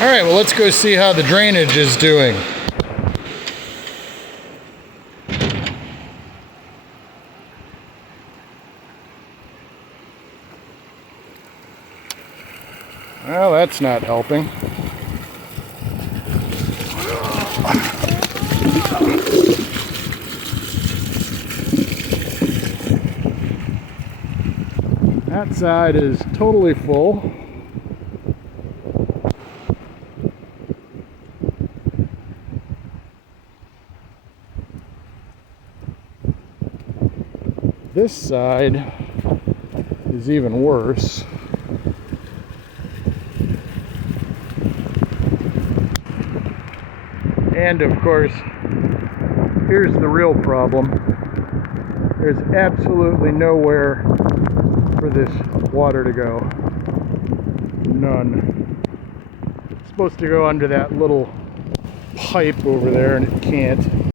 All right, well, let's go see how the drainage is doing. Well, that's not helping. That side is totally full. This side is even worse. And of course, here's the real problem. There's absolutely nowhere for this water to go. None. It's supposed to go under that little pipe over there, and it can't.